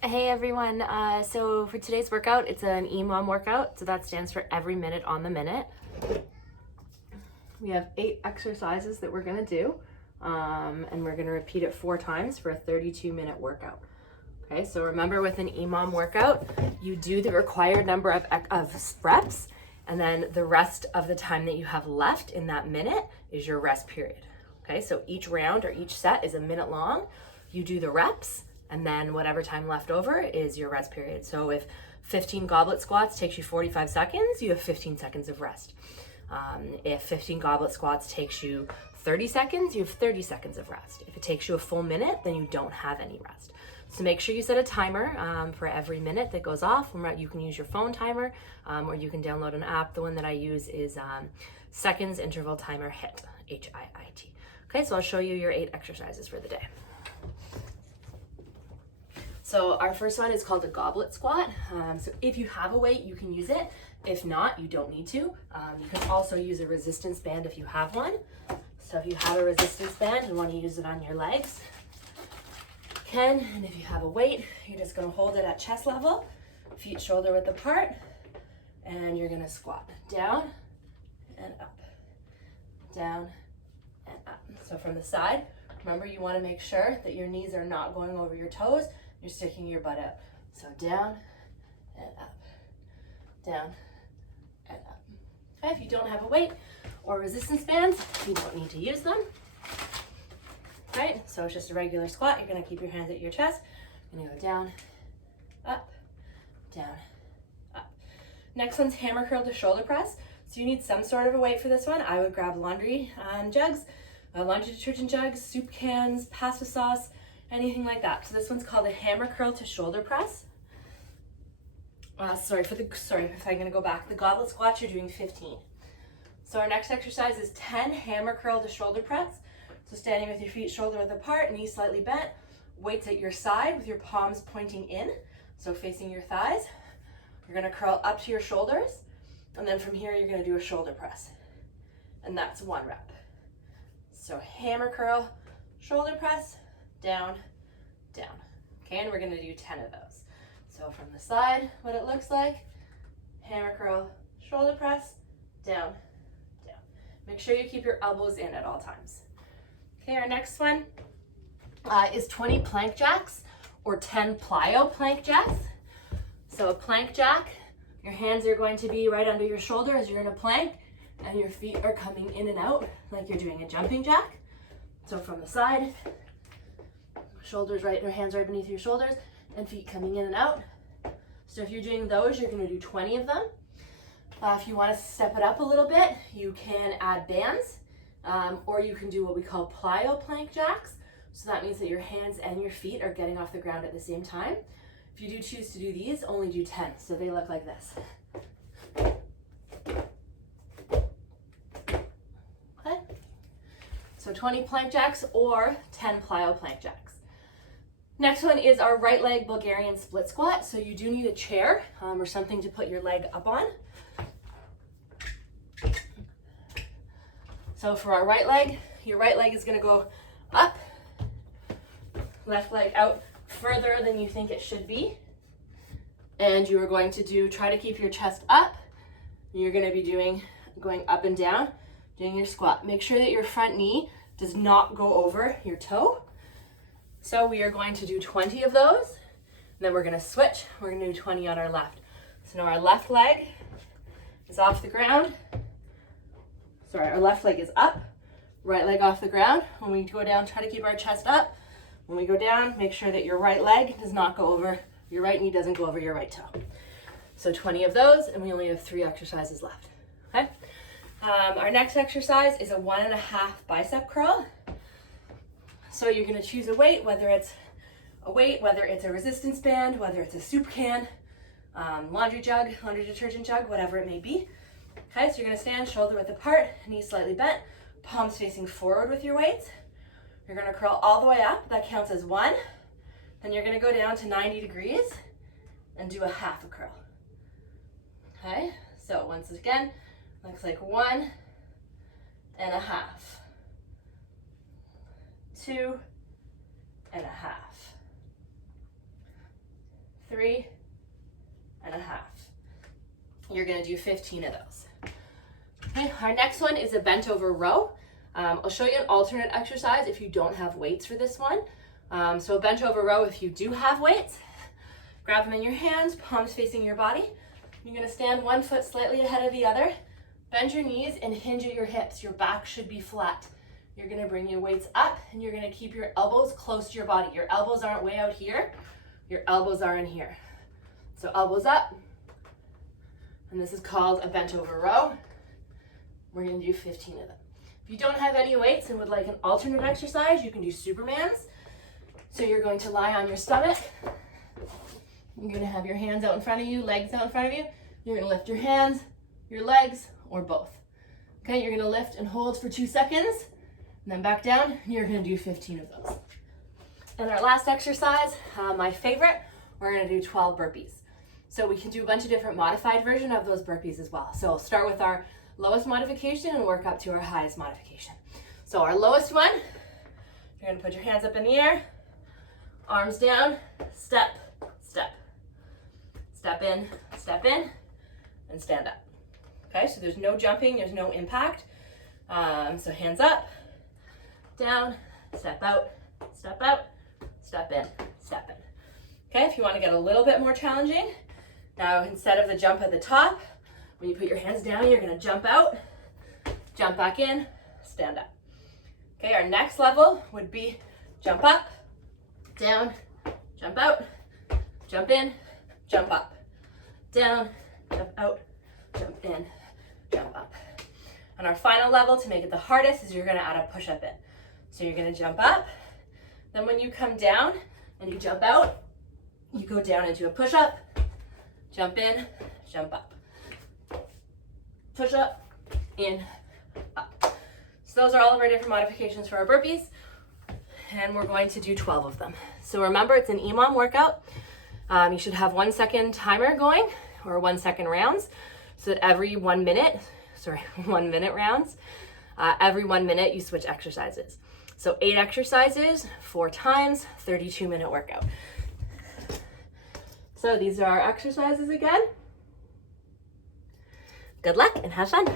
Hey everyone, so for today's workout, it's an Emom workout, so that stands for every minute on the minute. We have 8 exercises that we're gonna do, and we're gonna repeat it 4 times for a 32-minute workout. Okay, so remember with an Emom workout, you do the required number of reps, and then the rest of the time that you have left in that minute is your rest period. Okay, so each round or each set is a minute long. You do the reps, and then whatever time left over is your rest period. So if 15 goblet squats takes you 45 seconds, you have 15 seconds of rest. If 15 goblet squats takes you 30 seconds, you have 30 seconds of rest. If it takes you a full minute, then you don't have any rest. So make sure you set a timer for every minute that goes off. You can use your phone timer, or you can download an app. The one that I use is Seconds Interval Timer HIIT, HIIT. Okay, so I'll show you your 8 exercises for the day. So our first one is called a goblet squat. So if you have a weight, you can use it. If not, you don't need to. You can also use a resistance band if you have one. So if you have a resistance band and want to use it on your legs, you can. And if you have a weight, you're just going to hold it at chest level, feet shoulder width apart, and you're going to squat down and up, down and up. So from the side, remember you want to make sure that your knees are not going over your toes. You're sticking your butt out. So down and up, down and up. Okay, if you don't have a weight or resistance bands, you don't need to use them. Right, so it's just a regular squat. You're gonna keep your hands at your chest. You're gonna go down, up, down, up. Next one's hammer curl to shoulder press. So you need some sort of a weight for this one. I would grab laundry jugs, laundry detergent jugs, soup cans, pasta sauce, anything like that. So this one's called a hammer curl to shoulder press. If I'm gonna go back, the goblet squats, you're doing 15. So our next exercise is 10 hammer curl to shoulder press. So standing with your feet shoulder width apart, knees slightly bent, weights at your side with your palms pointing in, so facing your thighs. You're gonna curl up to your shoulders, and then from here, you're gonna do a shoulder press. And that's 1 rep. So hammer curl, shoulder press, down, down. Okay, and we're gonna do 10 of those. So from the side, what it looks like, hammer curl, shoulder press, down, down. Make sure you keep your elbows in at all times. Okay, our next one is 20 plank jacks or 10 plyo plank jacks. So a plank jack, your hands are going to be right under your shoulder as you're in a plank, and your feet are coming in and out like you're doing a jumping jack. So from the side, shoulders right, your hands right beneath your shoulders, and feet coming in and out. So if you're doing those, you're going to do 20 of them. If you want to step it up a little bit, you can add bands, or you can do what we call plyo plank jacks. So that means that your hands and your feet are getting off the ground at the same time. If you do choose to do these, only do 10. So they look like this. Okay. So 20 plank jacks or 10 plyo plank jacks. Next one is our right leg Bulgarian split squat. So you do need a chair or something to put your leg up on. So for our right leg, your right leg is gonna go up, left leg out further than you think it should be. And you are going to try to keep your chest up. You're gonna be going up and down, doing your squat. Make sure that your front knee does not go over your toe. So we are going to do 20 of those, and then we're gonna switch. We're gonna do 20 on our left. So now our left leg is off the ground. Our left leg is up, right leg off the ground. When we go down, try to keep our chest up. When we go down, make sure that your right leg does not go over, your right knee doesn't go over your right toe. So 20 of those, and we only have 3 exercises left, okay? Our next exercise is a 1.5 bicep curl. So you're gonna choose a weight, whether it's a resistance band, whether it's a soup can, laundry jug, laundry detergent jug, whatever it may be. Okay, so you're gonna stand shoulder width apart, knees slightly bent, palms facing forward with your weights. You're gonna curl all the way up, that counts as 1. Then you're gonna go down to 90 degrees and do a half a curl. Okay, so once again, looks like 1.5. 2.5. 3 and a half. You're gonna do 15 of those. Okay, our next one is a bent over row. I'll show you an alternate exercise if you don't have weights for this one. So a bent over row, if you do have weights, grab them in your hands, palms facing your body. You're gonna stand one foot slightly ahead of the other, bend your knees and hinge at your hips. Your back should be flat. You're gonna bring your weights up and you're gonna keep your elbows close to your body. Your elbows aren't way out here, your elbows are in here. So elbows up, and this is called a bent over row. We're gonna do 15 of them. If you don't have any weights and would like an alternate exercise, you can do Supermans. So you're going to lie on your stomach. You're gonna have your hands out in front of you, legs out in front of you. You're gonna lift your hands, your legs, or both. Okay, you're gonna lift and hold for 2 seconds, and then back down. You're gonna do 15 of those. And our last exercise, my favorite, we're gonna do 12 burpees. So we can do a bunch of different modified version of those burpees as well. So start with our lowest modification and work up to our highest modification. So our lowest one, you're gonna put your hands up in the air, arms down, step, step. Step in, and stand up. Okay, so there's no jumping, there's no impact. So hands up, down, step out, step in, step in. Okay, if you want to get a little bit more challenging, now instead of the jump at the top, when you put your hands down, you're gonna jump out, jump back in, stand up. Okay, our next level would be jump up, down, jump out, jump in, jump up, down, jump out, jump in, jump up. And our final level, to make it the hardest, is you're gonna add a push-up in. So you're gonna jump up, then when you come down and you jump out, you go down into a push-up, jump in, jump up. Push up, in, up. So those are all of our different modifications for our burpees, and we're going to do 12 of them. So remember, it's an Emom workout. You should have 1 second timer going, or 1 second rounds, so that every 1 minute, 1 minute rounds, every 1 minute you switch exercises. So 8 exercises, 4 times, 32-minute workout. So these are our exercises again. Good luck and have fun.